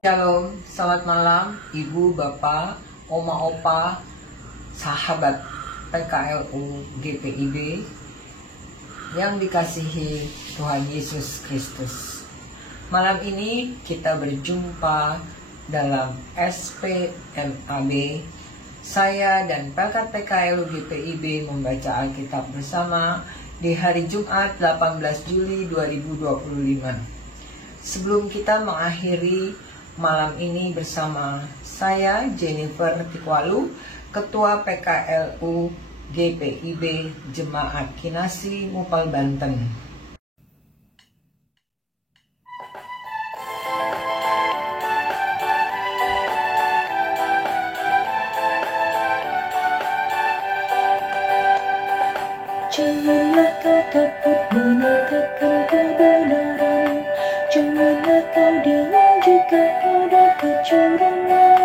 Shalom, selamat malam Ibu, Bapak, Oma, Opa, sahabat PKLU GPIB yang dikasihi Tuhan Yesus Kristus. Malam ini kita berjumpa dalam SPMAB. Saya dan Pelkat PKLU GPIB membaca Alkitab bersama di hari Jumat 18 Juli 2025. Sebelum kita mengakhiri malam ini bersama saya, Jennifer Tikwalu, Ketua PKLU GPIB Jemaat Kinasi Mupal Banten. Janganlah kau takut menyatakan kebenaran, janganlah kau diam jika ada kecurangan.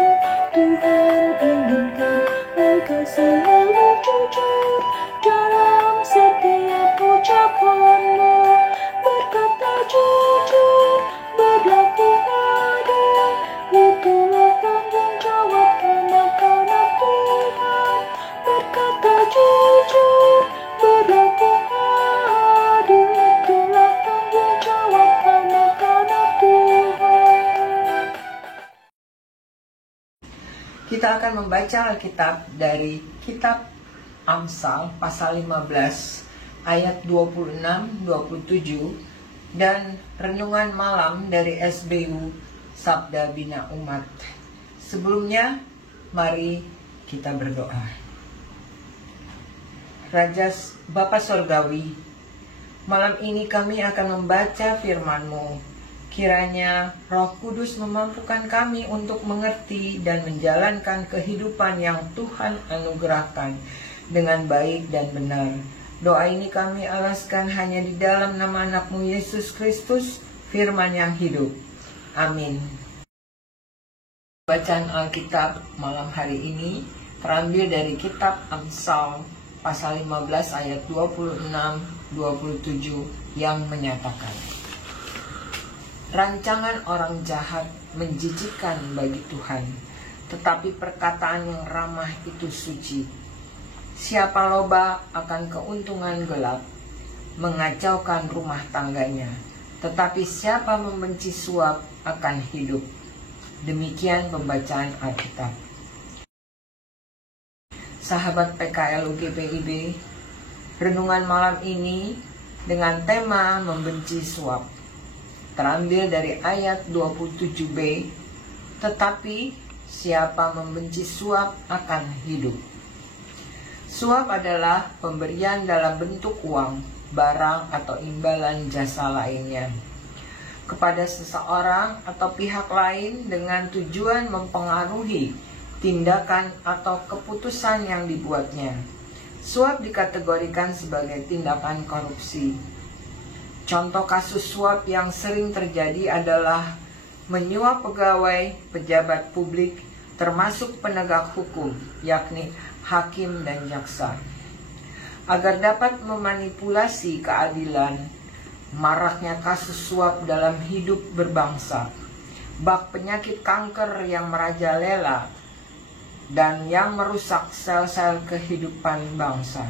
Tuhan inginkan engkau selalu jujur dalam setiap ucapanmu, berkata jujur, berlaku adil, itulah tanggung jawab anak-anak Tuhan. Berkata jujur, berlaku adil, itulah tanggung jawab anak-anak Tuhan. Kita akan membaca Alkitab dari Kitab Amsal pasal 15 ayat 26-27 dan renungan malam dari SBU Sabda Bina Umat. Sebelumnya, mari kita berdoa. Raja Bapa Sorgawi, malam ini kami akan membaca firman-Mu. Kiranya Roh Kudus memampukan kami untuk mengerti dan menjalankan kehidupan yang Tuhan anugerahkan dengan baik dan benar. Doa ini kami alaskan hanya di dalam nama anak-Mu Yesus Kristus, firman yang hidup. Amin. Bacaan Alkitab malam hari ini terambil dari Kitab Amsal pasal 15 ayat 26-27 yang menyatakan, rancangan orang jahat menjijikkan bagi Tuhan, tetapi perkataan yang ramah itu suci. Siapa loba akan keuntungan gelap, mengacaukan rumah tangganya, tetapi siapa membenci suap akan hidup. Demikian pembacaan Alkitab. Sahabat PKLU GPIB, renungan malam ini dengan tema membenci suap terambil dari ayat 27b, tetapi siapa membenci suap akan hidup. Suap adalah pemberian dalam bentuk uang, barang atau imbalan jasa lainnya kepada seseorang atau pihak lain dengan tujuan mempengaruhi tindakan atau keputusan yang dibuatnya. Suap dikategorikan sebagai tindakan korupsi. Contoh kasus suap yang sering terjadi adalah menyuap pegawai, pejabat publik, termasuk penegak hukum, yakni hakim dan jaksa. Agar dapat memanipulasi keadilan, maraknya kasus suap dalam hidup berbangsa, bak penyakit kanker yang merajalela, dan yang merusak sel-sel kehidupan bangsa.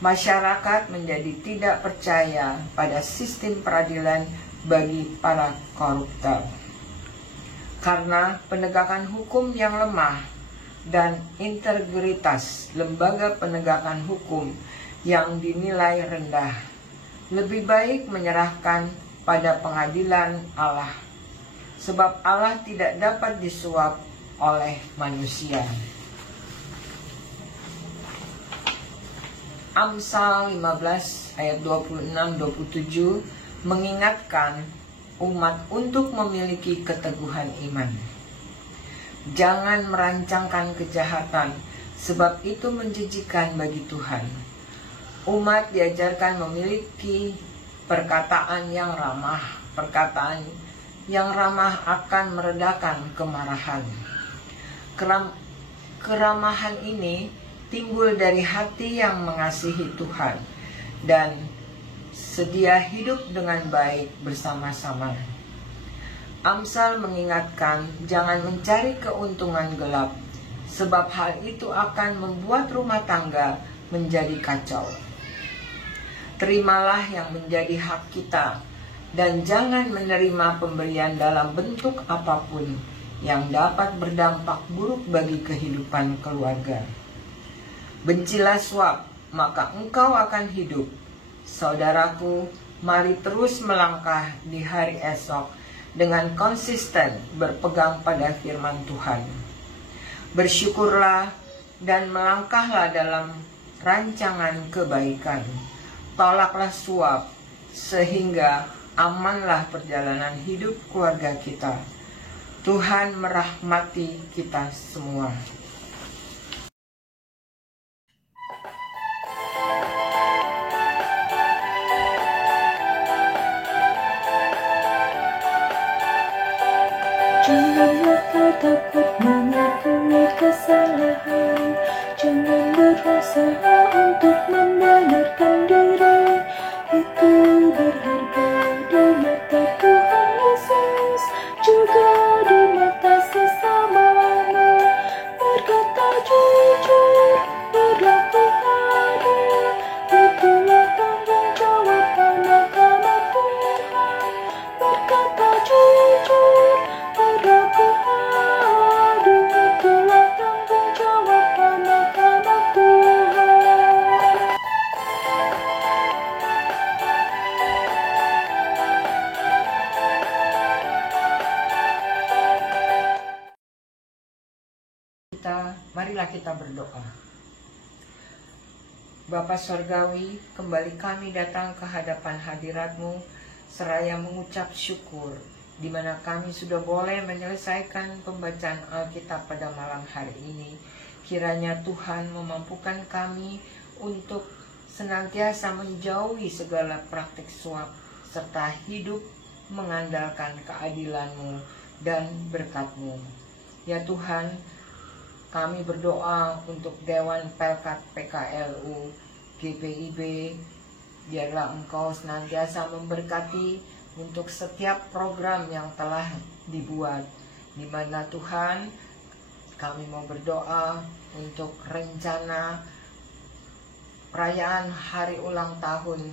Masyarakat menjadi tidak percaya pada sistem peradilan bagi para koruptor. Karena penegakan hukum yang lemah dan integritas lembaga penegakan hukum yang dinilai rendah, lebih baik menyerahkan pada pengadilan Allah, sebab Allah tidak dapat disuap oleh manusia. Amsal 15 ayat 26-27 mengingatkan umat untuk memiliki keteguhan iman. Jangan merancangkan kejahatan, sebab itu menjijikkan bagi Tuhan. Umat diajarkan memiliki perkataan yang ramah. Perkataan yang ramah akan meredakan kemarahan. Keramahan ini timbul dari hati yang mengasihi Tuhan dan sedia hidup dengan baik bersama-sama. Amsal mengingatkan jangan mencari keuntungan gelap, sebab hal itu akan membuat rumah tangga menjadi kacau. Terimalah yang menjadi hak kita, dan jangan menerima pemberian dalam bentuk apapun yang dapat berdampak buruk bagi kehidupan keluarga. Bencilah suap, maka engkau akan hidup. Saudaraku, mari terus melangkah di hari esok dengan konsisten berpegang pada firman Tuhan. Bersyukurlah dan melangkahlah dalam rancangan kebaikan. Tolaklah suap, sehingga amanlah perjalanan hidup keluarga kita. Tuhan merahmati kita semua. Janganlah kau takut mengakui kesalahan, jangan berusaha untuk membenarkan diri. Itu berharga di mata Tuhan Yesus, juga di mata sesamamu. Berkata jujur, berlaku adil, itulah tanggung jawab anak-anak Tuhan. Berkata jujur, berlaku adil, itulah tanggung jawab anak-anak Tuhan. Marilah kita berdoa. Bapa Surgawi, kembali kami datang ke hadapan hadirat-Mu seraya mengucap syukur, di mana kami sudah boleh menyelesaikan pembacaan Alkitab pada malam hari ini. Kiranya Tuhan memampukan kami untuk senantiasa menjauhi segala praktik suap, serta hidup mengandalkan keadilan-Mu dan berkat-Mu. Ya Tuhan, kami berdoa untuk Dewan Pelkat PKLU GPIB, biarlah Engkau senantiasa memberkati untuk setiap program yang telah dibuat, di mana Tuhan kami mau berdoa untuk rencana perayaan hari ulang tahun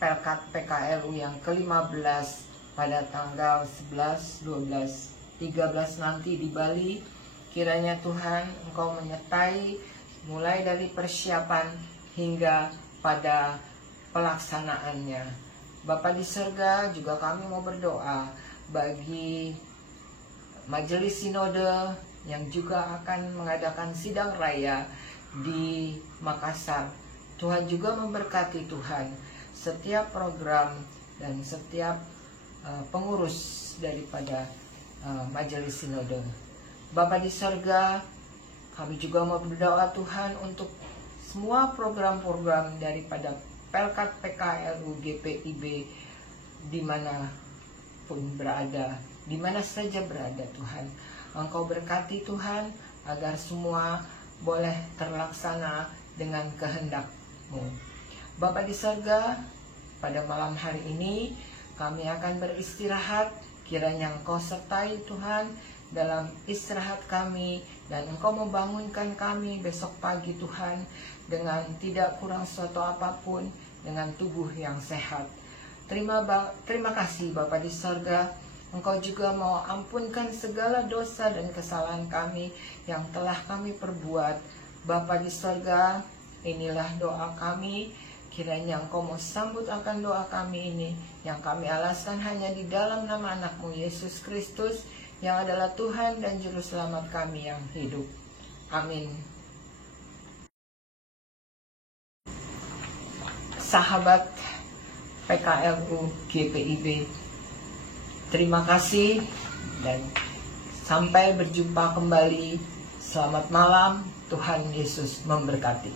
Pelkat PKLU yang ke-15 pada tanggal 11, 12, 13 nanti di Bali. Kiranya Tuhan Engkau menyertai mulai dari persiapan hingga pada pelaksanaannya. Bapa di surga, juga kami mau berdoa bagi Majelis Sinode yang juga akan mengadakan sidang raya di Makassar. Tuhan juga memberkati Tuhan setiap program dan setiap pengurus daripada Majelis Sinode. Bapa di surga, kami juga mau berdoa Tuhan untuk semua program-program daripada Pelkat PKLU GPIB dimanapun berada, di mana saja berada Tuhan. Engkau berkati Tuhan agar semua boleh terlaksana dengan kehendak-Mu. Bapa di surga, pada malam hari ini kami akan beristirahat. Kiranya Engkau sertai Tuhan dalam istirahat kami, dan Engkau membangunkan kami besok pagi Tuhan dengan tidak kurang suatu apapun, dengan tubuh yang sehat. Terima kasih Bapa di surga. Engkau juga mau ampunkan segala dosa dan kesalahan kami yang telah kami perbuat. Bapa di surga, inilah doa kami. Kiranya Engkau mau sambut akan doa kami ini, yang kami alaskan hanya di dalam nama anak-Mu Yesus Kristus, yang adalah Tuhan dan Juru Selamat kami yang hidup. Amin. Sahabat PKLU GPIB, terima kasih dan sampai berjumpa kembali. Selamat malam, Tuhan Yesus memberkati.